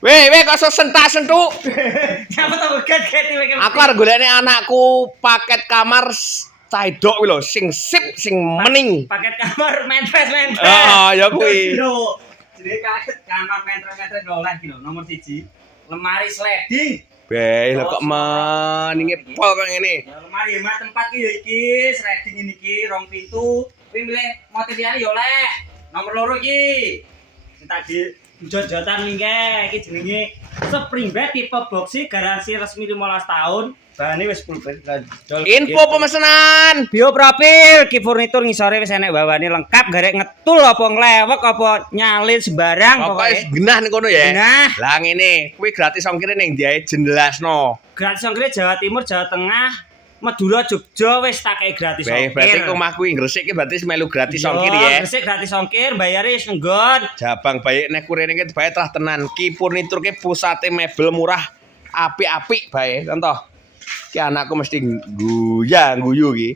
Weh, kok sentak-sentuk. Siapa tau get Aku arep golekne anakku paket kamar caedok kuwi lho, sing sip, sing mening. paket kamar main fest. Heeh, ya kuwi. Jadi kamar main oleh iki lho, nomor 1. Lemari sliding. Beh, lho kok meninge pol kok ngene. Ya, lemari hemat tempat ki ya iki, sliding ini iki 2 pintu. Kuwi milih motif liyane ya oleh. Nomor 2 iki. Sing tadi jot-jotan mingke iki jenenge spring bed tipe boxy garansi resmi 15 tahun. Bahane wis full bed. Info pemesanan. Bioprofil ki furnitur ngisore wis enek bawane lengkap, garek ngetul apa nglewek apa nyalin sembarang Pokoke genah ning kono ya. Genah. Lah ngene, kuwi gratis ongkire ning diae jelasno. Gratis ongkir Jawa Timur, Jawa Tengah, Madura, Jogja wis tak kei gratis ongkir. Berarti omah kuwi Gresik ki berarti melu gratis ongkir ya. Gresik gratis ongkir, bayare wis nggon. Jabang baik nek kurene ki bae telah tenan. Ki furnitur ki pusate mebel murah, apik-apik bae. Contoh. Ki anakku mesti guyu ki.